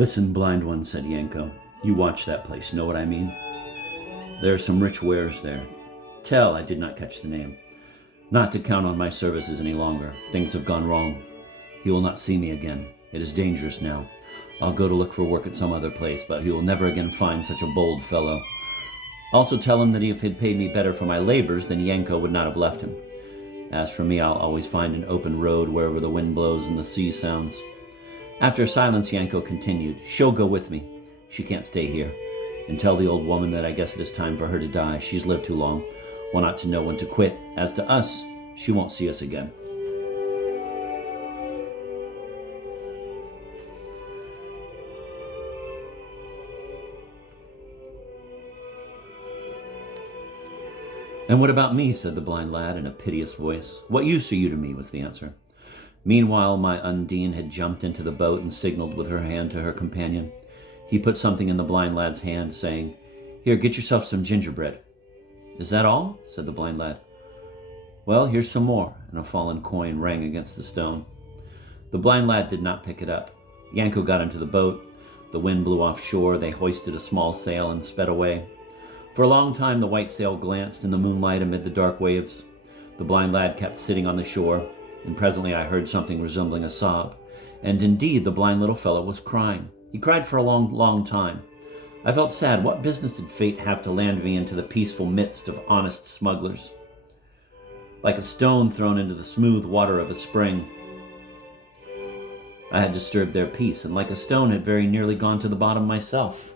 Listen, blind one, said Yanko. You watch that place, know what I mean? There are some rich wares there. Tell, I did not catch the name. Not to count on my services any longer. Things have gone wrong. He will not see me again. It is dangerous now. I'll go to look for work at some other place, but he will never again find such a bold fellow. Also tell him that if he'd paid me better for my labors, then Yanko would not have left him. As for me, I'll always find an open road wherever the wind blows and the sea sounds. After a silence, Yanko continued, She'll go with me. She can't stay here. And tell the old woman that I guess it is time for her to die. She's lived too long. One ought to know when to quit. As to us, she won't see us again. And what about me, said the blind lad in a piteous voice. What use are you to me, was the answer. Meanwhile, my Undine had jumped into the boat and signaled with her hand to her companion. He put something in the blind lad's hand, saying, Here, get yourself some gingerbread. Is that all? Said the blind lad. Well, here's some more, and a fallen coin rang against the stone. The blind lad did not pick it up. Yanko got into the boat. The wind blew offshore. They hoisted a small sail and sped away. For a long time the white sail glanced in the moonlight amid the dark waves. The blind lad kept sitting on the shore, and presently I heard something resembling a sob. And indeed the blind little fellow was crying. He cried for a long, long time. I felt sad. What business did fate have to land me into the peaceful midst of honest smugglers? Like a stone thrown into the smooth water of a spring, I had disturbed their peace, and like a stone had very nearly gone to the bottom myself.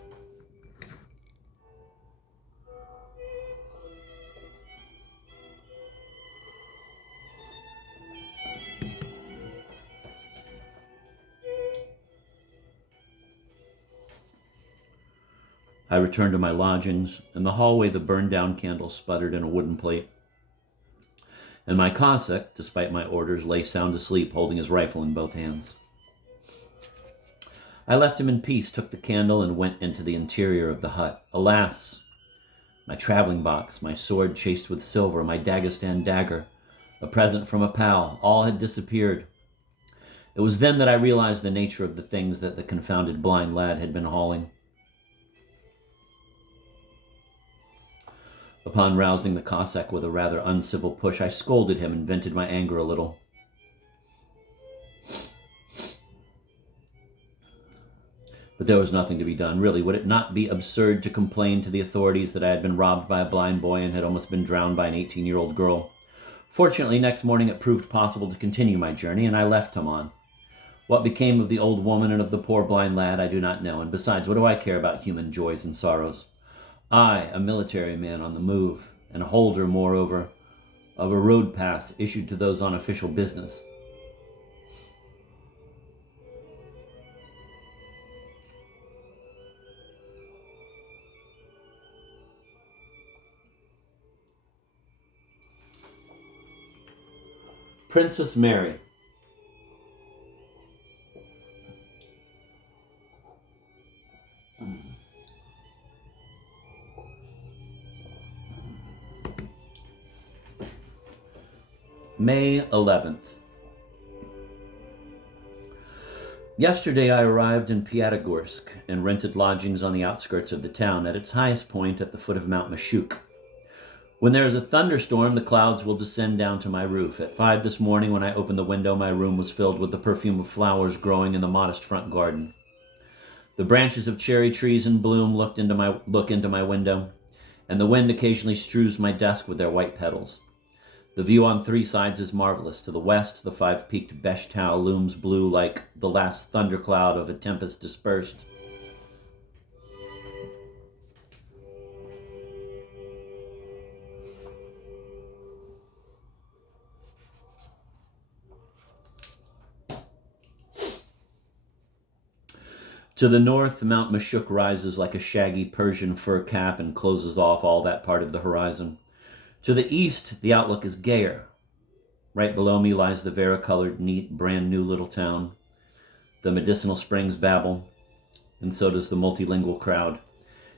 I returned to my lodgings. In the hallway, the burned-down candle sputtered in a wooden plate. And my Cossack, despite my orders, lay sound asleep, holding his rifle in both hands. I left him in peace, took the candle, and went into the interior of the hut. Alas! My traveling box, my sword chased with silver, my Dagestan dagger, a present from a pal, all had disappeared. It was then that I realized the nature of the things that the confounded blind lad had been hauling. Upon rousing the Cossack with a rather uncivil push, I scolded him and vented my anger a little. But there was nothing to be done. Really, would it not be absurd to complain to the authorities that I had been robbed by a blind boy and had almost been drowned by an 18-year-old girl? Fortunately, next morning it proved possible to continue my journey, and I left Taman. What became of the old woman and of the poor blind lad, I do not know, and besides, what do I care about human joys and sorrows? I, a military man on the move, and holder, moreover, of a road pass issued to those on official business. Princess Mary. May 11th. Yesterday I arrived in Piatigorsk and rented lodgings on the outskirts of the town at its highest point at the foot of Mount Mashuk. When there is a thunderstorm, the clouds will descend down to my roof. At 5 this morning, when I opened the window, my room was filled with the perfume of flowers growing in the modest front garden. The branches of cherry trees in bloom look into my window, and the wind occasionally strews my desk with their white petals. The view on 3 sides is marvelous. To the west, the 5-peaked Beshtau looms blue like the last thundercloud of a tempest dispersed. To the north, Mount Mashuk rises like a shaggy Persian fur cap and closes off all that part of the horizon. To the east, the outlook is gayer. Right below me lies the varicolored, neat, brand new little town. The medicinal springs babble, and so does the multilingual crowd.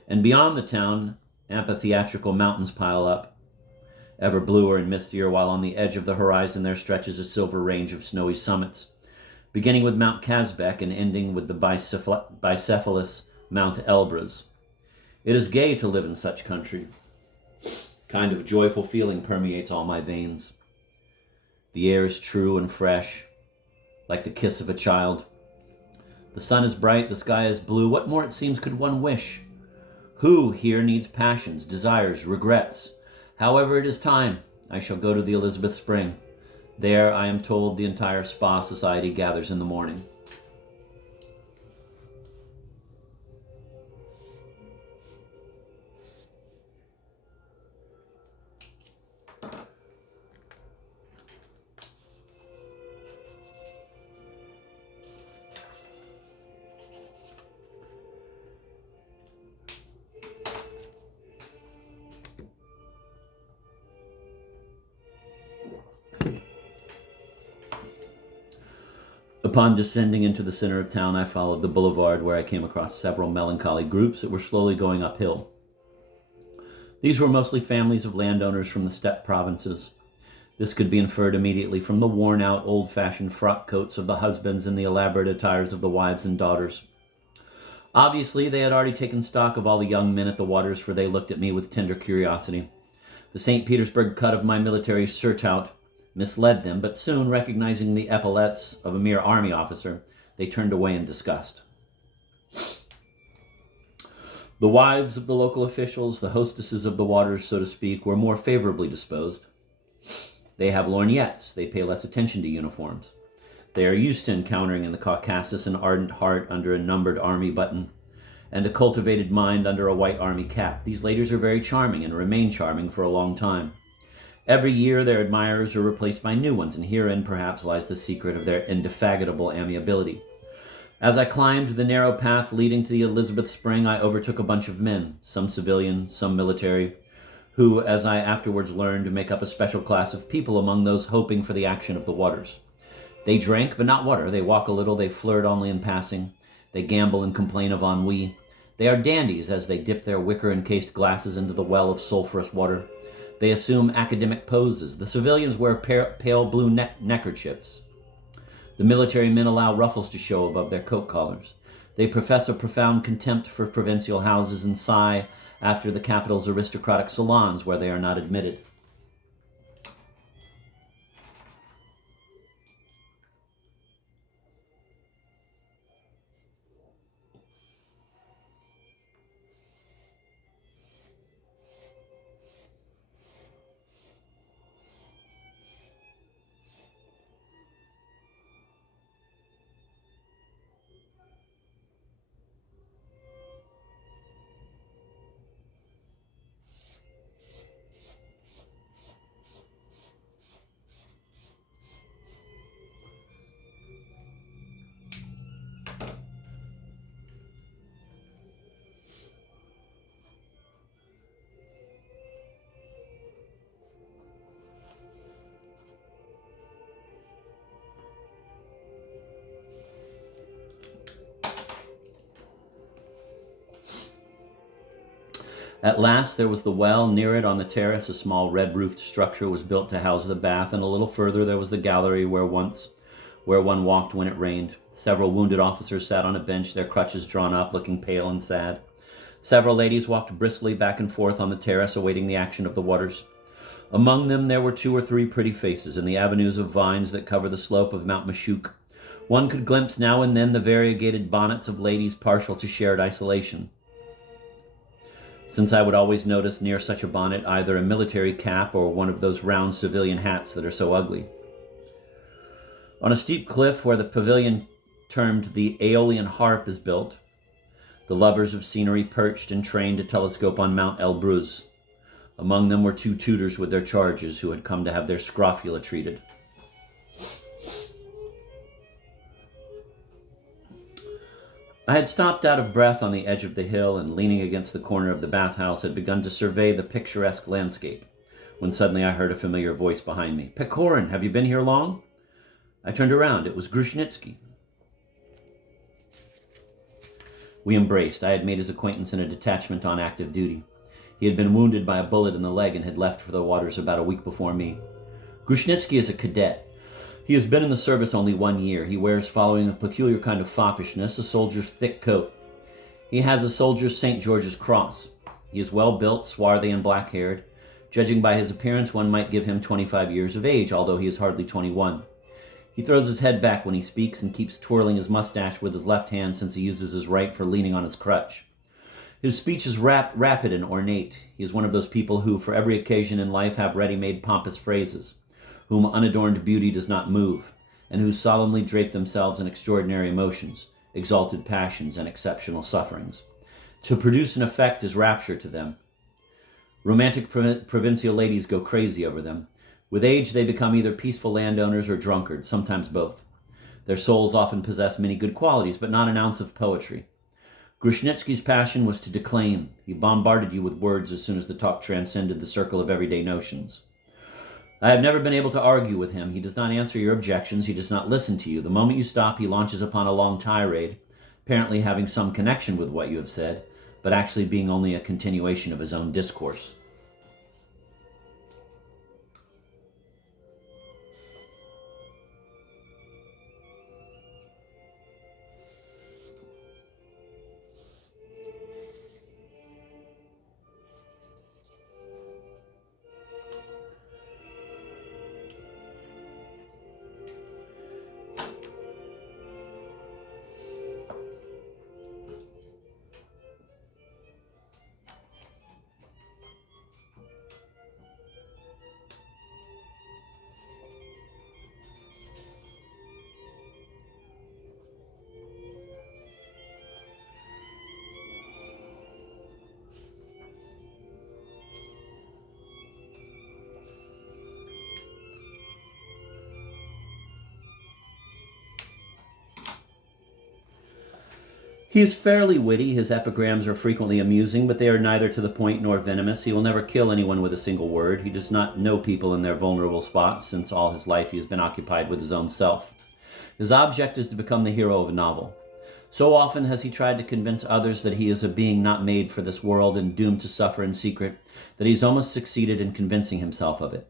And beyond the town, amphitheatrical mountains pile up, ever bluer and mistier, while on the edge of the horizon there stretches a silver range of snowy summits. beginning with Mount Kazbek and ending with the bicephalous Mount Elbrus. It is gay to live in such country. A kind of joyful feeling permeates all my veins. The air is true and fresh, like the kiss of a child. The sun is bright, the sky is blue. What more, it seems, could one wish? Who here needs passions, desires, regrets? However, it is time. I shall go to the Elizabeth Spring. There, I am told, the entire spa society gathers in the morning. Upon descending into the center of town, I followed the boulevard where I came across several melancholy groups that were slowly going uphill. These were mostly families of landowners from the steppe provinces. This could be inferred immediately from the worn-out, old-fashioned frock coats of the husbands and the elaborate attires of the wives and daughters. Obviously, they had already taken stock of all the young men at the waters, for they looked at me with tender curiosity. The St. Petersburg cut of my military surtout misled them, but soon, recognizing the epaulettes of a mere army officer, they turned away in disgust. The wives of the local officials, the hostesses of the waters, so to speak, were more favorably disposed. They have lorgnettes. They pay less attention to uniforms. They are used to encountering in the Caucasus an ardent heart under a numbered army button and a cultivated mind under a white army cap. These ladies are very charming and remain charming for a long time. Every year their admirers are replaced by new ones, and herein perhaps lies the secret of their indefatigable amiability. As I climbed the narrow path leading to the Elizabeth Spring, I overtook a bunch of men, some civilian, some military, who, as I afterwards learned, make up a special class of people among those hoping for the action of the waters. They drink, but not water. They walk a little. They flirt only in passing. They gamble and complain of ennui. They are dandies as they dip their wicker-encased glasses into the well of sulphurous water. They assume academic poses. The civilians wear pale blue neckerchiefs. The military men allow ruffles to show above their coat collars. They profess a profound contempt for provincial houses and sigh after the capital's aristocratic salons where they are not admitted. At last there was the well. Near it on the terrace a small red-roofed structure was built to house the bath, and a little further there was the gallery where one walked when it rained. Several wounded officers sat on a bench, their crutches drawn up, looking pale and sad. Several ladies walked briskly back and forth on the terrace, awaiting the action of the waters. Among them there were 2 or 3 pretty faces in the avenues of vines that cover the slope of Mount Mashuk. One could glimpse now and then the variegated bonnets of ladies partial to shared isolation. Since I would always notice near such a bonnet either a military cap or one of those round civilian hats that are so ugly. On a steep cliff where the pavilion termed the Aeolian Harp is built, the lovers of scenery perched and trained a telescope on Mount Elbrus. Among them were 2 tutors with their charges who had come to have their scrofula treated. I had stopped out of breath on the edge of the hill and, leaning against the corner of the bathhouse, had begun to survey the picturesque landscape, when suddenly I heard a familiar voice behind me. "Pechorin, have you been here long?" I turned around. It was Grushnitsky. We embraced. I had made his acquaintance in a detachment on active duty. He had been wounded by a bullet in the leg and had left for the waters about a week before me. Grushnitsky is a cadet. He has been in the service only 1 year. He wears, following a peculiar kind of foppishness, a soldier's thick coat. He has a soldier's St. George's cross. He is well built, swarthy, and black-haired. Judging by his appearance, one might give him 25 years of age, although he is hardly 21. He throws his head back when he speaks and keeps twirling his mustache with his left hand since he uses his right for leaning on his crutch. His speech is rapid and ornate. He is one of those people who, for every occasion in life, have ready-made pompous phrases, whom unadorned beauty does not move, and who solemnly drape themselves in extraordinary emotions, exalted passions, and exceptional sufferings. To produce an effect is rapture to them. Romantic provincial ladies go crazy over them. With age, they become either peaceful landowners or drunkards, sometimes both. Their souls often possess many good qualities, but not an ounce of poetry. Grushnitsky's passion was to declaim. He bombarded you with words as soon as the talk transcended the circle of everyday notions. I have never been able to argue with him. He does not answer your objections. He does not listen to you. The moment you stop, he launches upon a long tirade, apparently having some connection with what you have said, but actually being only a continuation of his own discourse. He is fairly witty. His epigrams are frequently amusing, but they are neither to the point nor venomous. He will never kill anyone with a single word. He does not know people in their vulnerable spots, since all his life he has been occupied with his own self. His object is to become the hero of a novel. So often has he tried to convince others that he is a being not made for this world and doomed to suffer in secret, that he has almost succeeded in convincing himself of it.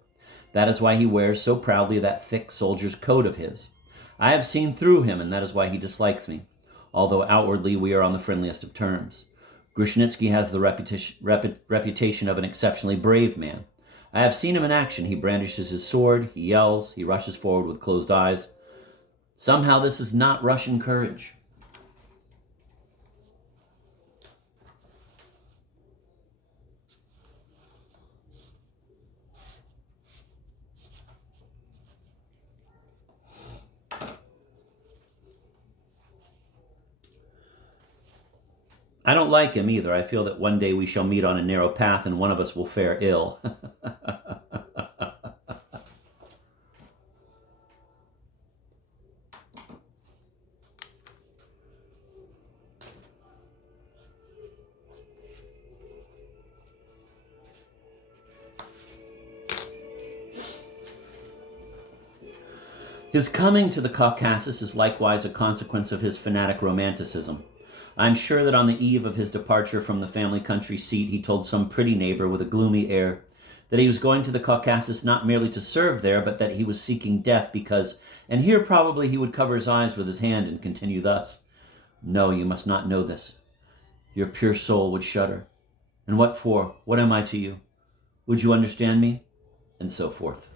That is why he wears so proudly that thick soldier's coat of his. I have seen through him, and that is why he dislikes me, although outwardly we are on the friendliest of terms. Grushnitsky has the reputation of an exceptionally brave man. I have seen him in action. He brandishes his sword, he yells, he rushes forward with closed eyes. Somehow this is not Russian courage. I don't like him either. I feel that one day we shall meet on a narrow path and one of us will fare ill. His coming to the Caucasus is likewise a consequence of his fanatic romanticism. I am sure that on the eve of his departure from the family country seat, he told some pretty neighbor with a gloomy air that he was going to the Caucasus not merely to serve there, but that he was seeking death because, and here probably he would cover his eyes with his hand and continue thus: "No, you must not know this. Your pure soul would shudder. And what for? What am I to you? Would you understand me?" And so forth.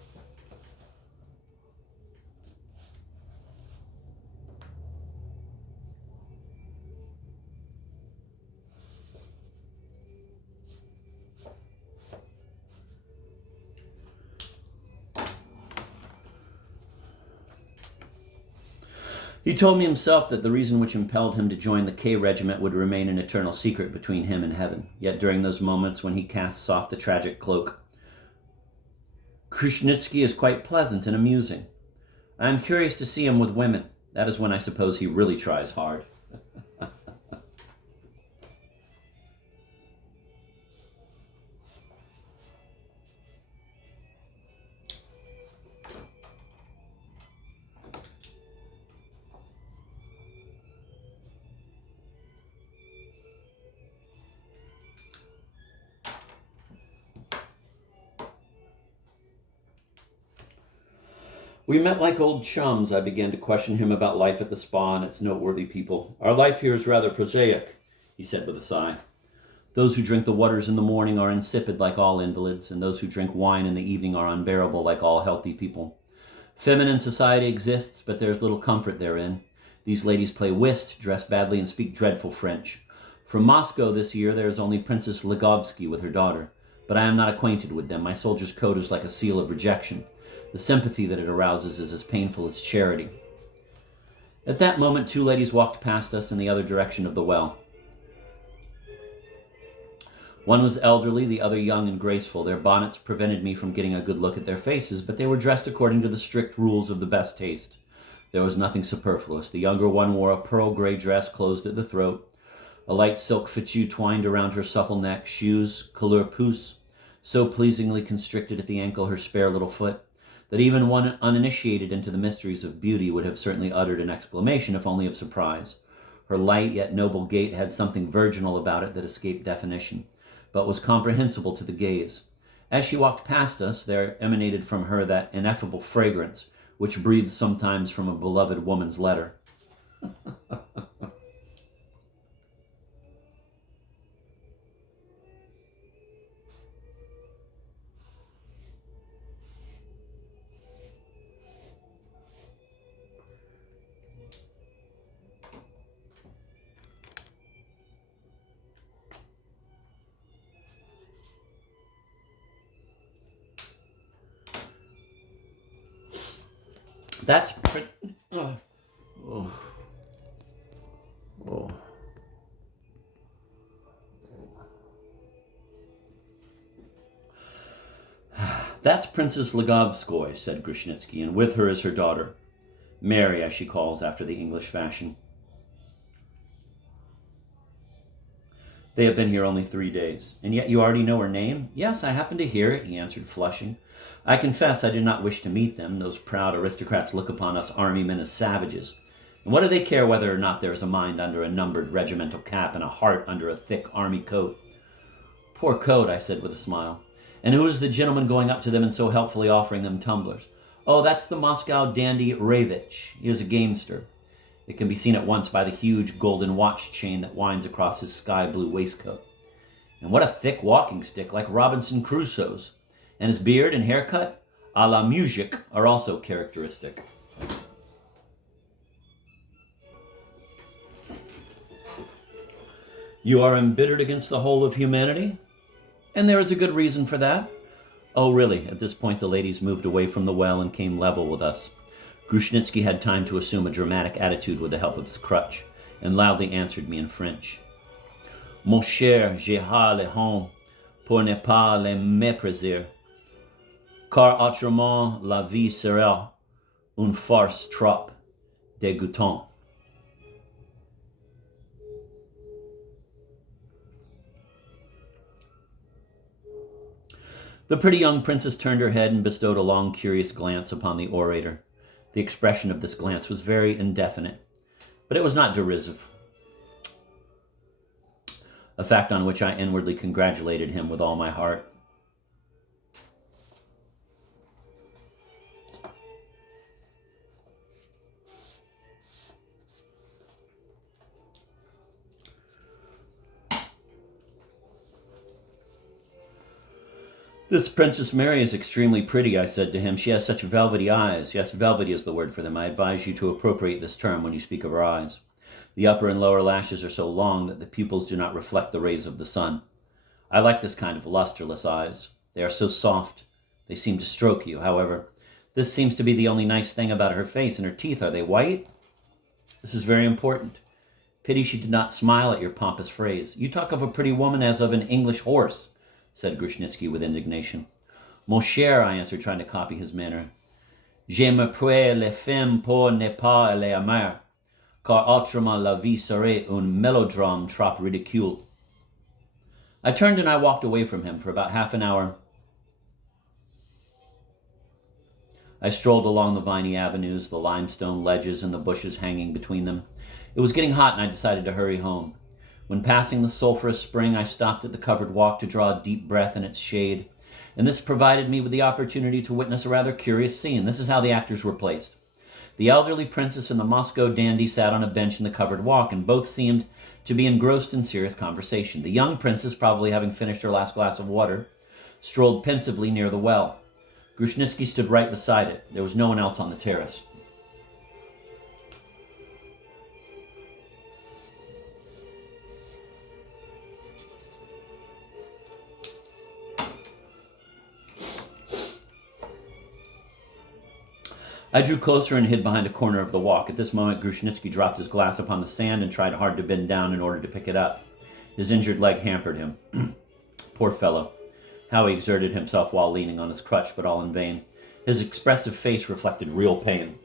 He told me himself that the reason which impelled him to join the K Regiment would remain an eternal secret between him and heaven. Yet during those moments when he casts off the tragic cloak, Grushnitsky is quite pleasant and amusing. I am curious to see him with women. That is when I suppose he really tries hard. We met like old chums. I began to question him about life at the spa and its noteworthy people. Our life here is rather prosaic, he said with a sigh. Those who drink the waters in the morning are insipid like all invalids, and those who drink wine in the evening are unbearable like all healthy people. Feminine society exists, but there is little comfort therein. These ladies play whist, dress badly, and speak dreadful French. From Moscow this year there is only Princess Ligovsky with her daughter, but I am not acquainted with them. My soldier's coat is like a seal of rejection. The sympathy that it arouses is as painful as charity. At that moment, two ladies walked past us in the other direction of the well. One was elderly, the other young and graceful. Their bonnets prevented me from getting a good look at their faces, but they were dressed according to the strict rules of the best taste. There was nothing superfluous. The younger one wore a pearl gray dress closed at the throat, a light silk fichu twined around her supple neck, shoes, couleur pouce, so pleasingly constricted at the ankle her spare little foot, that even one uninitiated into the mysteries of beauty would have certainly uttered an exclamation, if only of surprise. Her light yet noble gait had something virginal about it that escaped definition, but was comprehensible to the gaze. As she walked past us, there emanated from her that ineffable fragrance which breathes sometimes from a beloved woman's letter. That's oh. Oh. That's Princess Ligovskoy, said Grushnitsky, and with her is her daughter, Mary, as she calls after the English fashion. They have been here only 3 days. And yet you already know her name? Yes, I happened to hear it, he answered, flushing. I confess I did not wish to meet them. Those proud aristocrats look upon us army men as savages. And what do they care whether or not there is a mind under a numbered regimental cap and a heart under a thick army coat? Poor coat, I said with a smile. And who is the gentleman going up to them and so helpfully offering them tumblers? Oh, that's the Moscow dandy Ravitch. He is a gamester. It can be seen at once by the huge golden watch chain that winds across his sky-blue waistcoat. And what a thick walking stick, like Robinson Crusoe's. And his beard and haircut, a la musique, are also characteristic. You are embittered against the whole of humanity? And there is a good reason for that. Oh, really? At this point, the ladies moved away from the well and came level with us. Grushnitsky had time to assume a dramatic attitude with the help of his crutch, and loudly answered me in French. Mon cher, j'ai ha le honte pour ne pas les mépriser, car autrement la vie sera une farce trop dégoûtante. The pretty young princess turned her head and bestowed a long, curious glance upon the orator. The expression of this glance was very indefinite, but it was not derisive, a fact on which I inwardly congratulated him with all my heart. This Princess Mary is extremely pretty, I said to him. She has such velvety eyes. Yes, velvety is the word for them. I advise you to appropriate this term when you speak of her eyes. The upper and lower lashes are so long that the pupils do not reflect the rays of the sun. I like this kind of lusterless eyes. They are so soft. They seem to stroke you. However, this seems to be the only nice thing about her face. And her teeth, are they white? This is very important. Pity she did not smile at your pompous phrase. You talk of a pretty woman as of an English horse, said Grushnitsky with indignation. Mon cher, I answered, trying to copy his manner. Je me prie les femmes pour ne pas les aimer, car autrement la vie serait un mélodrame trop ridicule. I turned and I walked away from him for about half an hour. I strolled along the viney avenues, the limestone ledges and the bushes hanging between them. It was getting hot and I decided to hurry home. When passing the sulphurous spring, I stopped at the covered walk to draw a deep breath in its shade. and this provided me with the opportunity to witness a rather curious scene. This is how the actors were placed. The elderly princess and the Moscow dandy sat on a bench in the covered walk, and both seemed to be engrossed in serious conversation. The young princess, probably having finished her last glass of water, strolled pensively near the well. Grushnitsky stood right beside it. There was no one else on the terrace. I drew closer and hid behind a corner of the walk. At this moment, Grushnitsky dropped his glass upon the sand and tried hard to bend down in order to pick it up. His injured leg hampered him. Poor fellow. How he exerted himself while leaning on his crutch, but all in vain. His expressive face reflected real pain.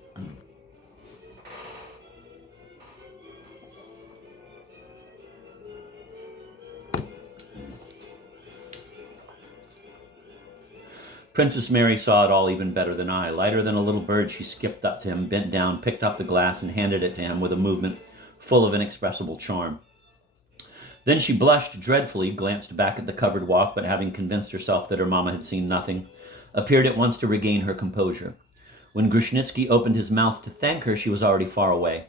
Princess Mary saw it all even better than I. Lighter than a little bird, she skipped up to him, bent down, picked up the glass, and handed it to him with a movement full of inexpressible charm. Then she blushed dreadfully, glanced back at the covered walk, but having convinced herself that her mamma had seen nothing, appeared at once to regain her composure. When Grushnitsky opened his mouth to thank her, she was already far away.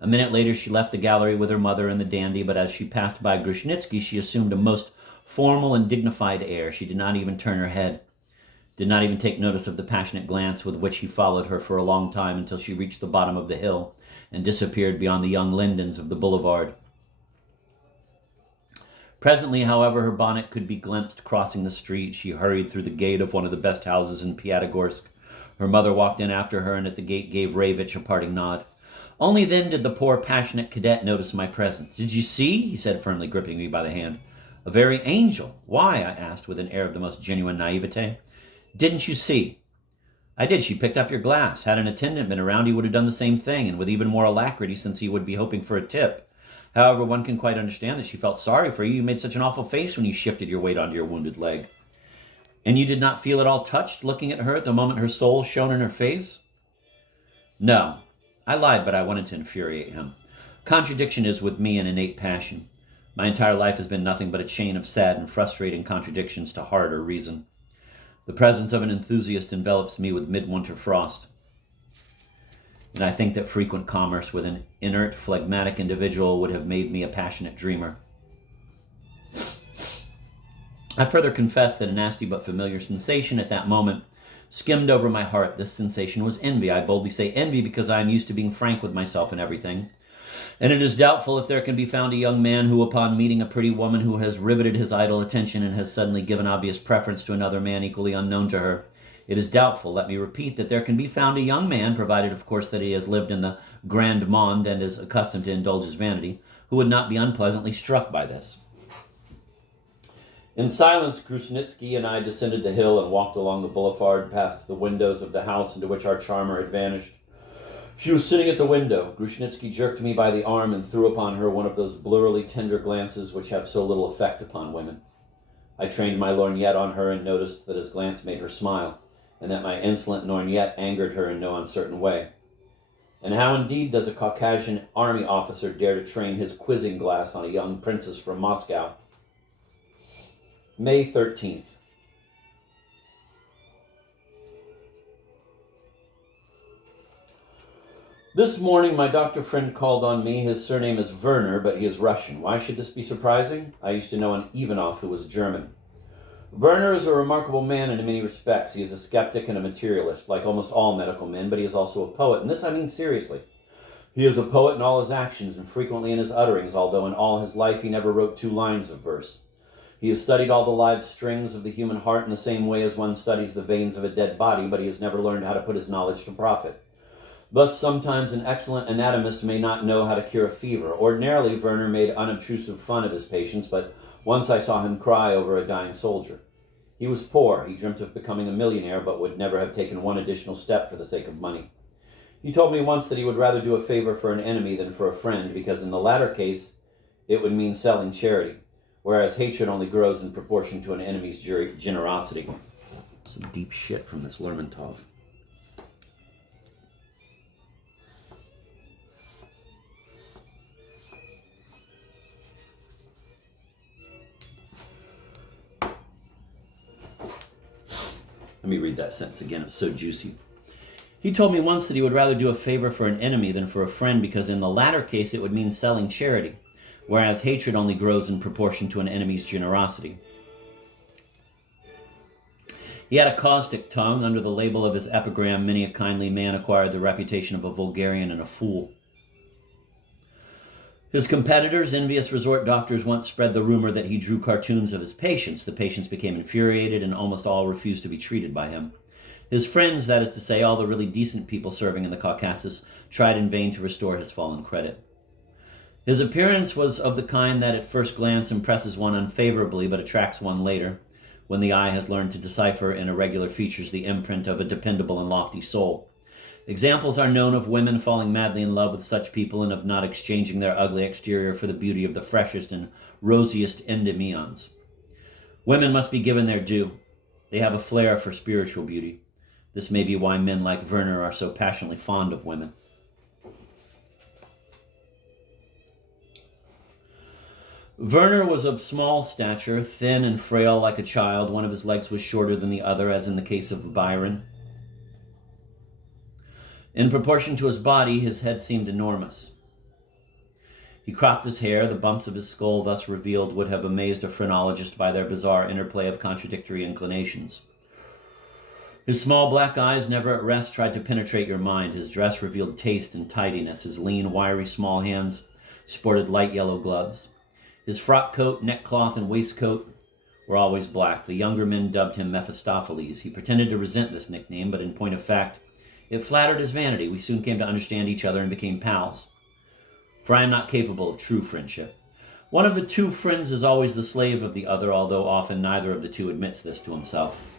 A minute later, she left the gallery with her mother and the dandy, but as she passed by Grushnitsky, she assumed a most formal and dignified air. She did not even turn her head, did not even take notice of the passionate glance with which he followed her for a long time until she reached the bottom of the hill and disappeared beyond the young lindens of the boulevard. Presently, however, her bonnet could be glimpsed crossing the street. She hurried through the gate of one of the best houses in Piatigorsk. Her mother walked in after her and at the gate gave Ravitch a parting nod. Only then did the poor, passionate cadet notice my presence. "Did you see?" he said, firmly gripping me by the hand. "A very angel." "Why?" I asked with an air of the most genuine naivete. "Didn't you see?" "I did. She picked up your glass. Had an attendant been around, he would have done the same thing, and with even more alacrity since he would be hoping for a tip. However, one can quite understand that she felt sorry for you. You made such an awful face when you shifted your weight onto your wounded leg." "And you did not feel at all touched looking at her at the moment her soul shone in her face?" "No. I lied, but I wanted to infuriate him. Contradiction is with me an innate passion. My entire life has been nothing but a chain of sad and frustrating contradictions to heart or reason. The presence of an enthusiast envelops me with midwinter frost. And I think that frequent commerce with an inert, phlegmatic individual would have made me a passionate dreamer. I further confess that a nasty but familiar sensation at that moment skimmed over my heart. This sensation was envy. I boldly say envy because I am used to being frank with myself in everything. And it is doubtful if there can be found a young man who, upon meeting a pretty woman who has riveted his idle attention and has suddenly given obvious preference to another man equally unknown to her, it is doubtful, let me repeat, that there can be found a young man, provided of course that he has lived in the grand monde and is accustomed to indulge his vanity, who would not be unpleasantly struck by this. In silence, Grushnitsky and I descended the hill and walked along the boulevard past the windows of the house into which our charmer had vanished. She was sitting at the window. Grushnitsky jerked me by the arm and threw upon her one of those blurrily tender glances which have so little effect upon women. I trained my lorgnette on her and noticed that his glance made her smile, and that my insolent lorgnette angered her in no uncertain way. And how indeed does a Caucasian army officer dare to train his quizzing glass on a young princess from Moscow? May 13th. This morning my doctor friend called on me. His surname is Werner, but he is Russian. Why should this be surprising? I used to know an Ivanov who was German. Werner is a remarkable man in many respects. He is a skeptic and a materialist, like almost all medical men, but he is also a poet, and this I mean seriously. He is a poet in all his actions and frequently in his utterings, although in all his life he never wrote 2 lines of verse. He has studied all the live strings of the human heart in the same way as one studies the veins of a dead body, but he has never learned how to put his knowledge to profit. Thus, sometimes an excellent anatomist may not know how to cure a fever. Ordinarily, Werner made unobtrusive fun of his patients, but once I saw him cry over a dying soldier. He was poor. He dreamt of becoming a millionaire, but would never have taken one additional step for the sake of money. He told me once that he would rather do a favor for an enemy than for a friend, because in the latter case, it would mean selling charity, whereas hatred only grows in proportion to an enemy's generosity. Some deep shit from this Lermontov. Let me read that sentence again. It's so juicy. He told me once that he would rather do a favor for an enemy than for a friend because in the latter case it would mean selling charity, whereas hatred only grows in proportion to an enemy's generosity. He had a caustic tongue. Under the label of his epigram, many a kindly man acquired the reputation of a vulgarian and a fool. His competitors, envious resort doctors, once spread the rumor that he drew cartoons of his patients. The patients became infuriated and almost all refused to be treated by him. His friends, that is to say, all the really decent people serving in the Caucasus, tried in vain to restore his fallen credit. His appearance was of the kind that at first glance impresses one unfavorably but attracts one later, when the eye has learned to decipher in irregular features the imprint of a dependable and lofty soul. Examples are known of women falling madly in love with such people and of not exchanging their ugly exterior for the beauty of the freshest and rosiest endymions. Women must be given their due. They have a flair for spiritual beauty. This may be why men like Werner are so passionately fond of women. Werner was of small stature, thin and frail like a child. One of his legs was shorter than the other, as in the case of Byron. In proportion to his body, his head seemed enormous. He cropped his hair. The bumps of his skull thus revealed would have amazed a phrenologist by their bizarre interplay of contradictory inclinations. His small black eyes, never at rest, tried to penetrate your mind. His dress revealed taste and tidiness. His lean, wiry, small hands sported light yellow gloves. His frock coat, neckcloth, and waistcoat were always black. The younger men dubbed him Mephistopheles. He pretended to resent this nickname, but in point of fact, it flattered his vanity. We soon came to understand each other and became pals. For I am not capable of true friendship. One of the two friends is always the slave of the other, although often neither of the two admits this to himself.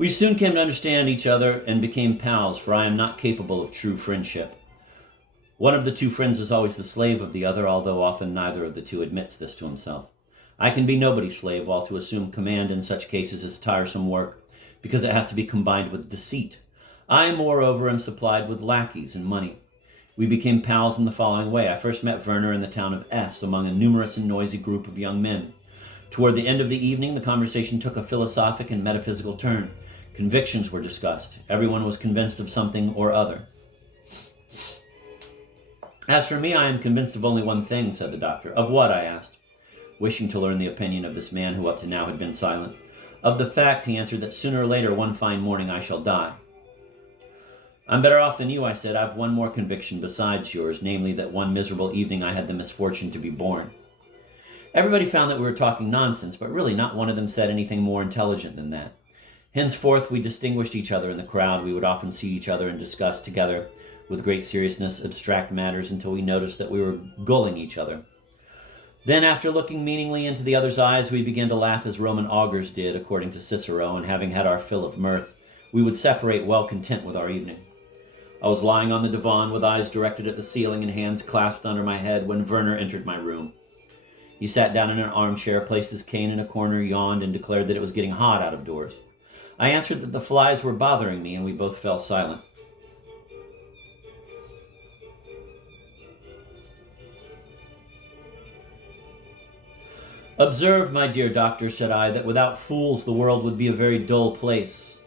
We soon came to understand each other and became pals, for I am not capable of true friendship. One of the two friends is always the slave of the other, although often neither of the two admits this to himself. I can be nobody's slave, while to assume command in such cases is tiresome work, because it has to be combined with deceit. I, moreover, am supplied with lackeys and money. We became pals in the following way. I first met Werner in the town of S, among a numerous and noisy group of young men. Toward the end of the evening, the conversation took a philosophic and metaphysical turn. Convictions were discussed. Everyone was convinced of something or other. As for me, I am convinced of only one thing, said the doctor. Of what? I asked, wishing to learn the opinion of this man who up to now had been silent. Of the fact, he answered, that sooner or later, one fine morning, I shall die. I'm better off than you, I said. I've one more conviction besides yours, namely that one miserable evening I had the misfortune to be born. Everybody found that we were talking nonsense, but really not one of them said anything more intelligent than that. Henceforth, we distinguished each other in the crowd. We would often see each other and discuss together with great seriousness abstract matters until we noticed that we were gulling each other. Then, after looking meaningly into the other's eyes, we began to laugh as Roman augurs did, according to Cicero, and having had our fill of mirth, we would separate well content with our evening. I was lying on the divan with eyes directed at the ceiling and hands clasped under my head when Werner entered my room. He sat down in an armchair, placed his cane in a corner, yawned, and declared that it was getting hot out of doors. I answered that the flies were bothering me, and we both fell silent. Observe, my dear doctor, said I, that without fools the world would be a very dull place.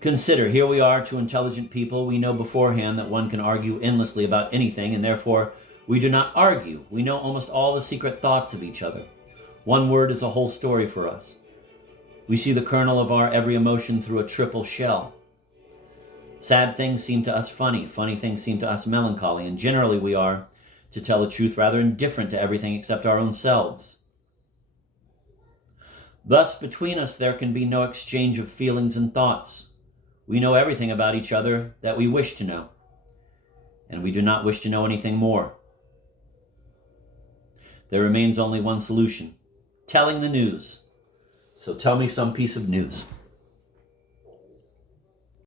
Consider, here we are, two intelligent people. We know beforehand that one can argue endlessly about anything, and therefore we do not argue. We know almost all the secret thoughts of each other. One word is a whole story for us. We see the kernel of our every emotion through a triple shell. Sad things seem to us funny things seem to us melancholy, and generally we are, to tell the truth, rather indifferent to everything except our own selves. Thus, between us there can be no exchange of feelings and thoughts. We know everything about each other that we wish to know, and we do not wish to know anything more. There remains only one solution: telling the news. So tell me some piece of news.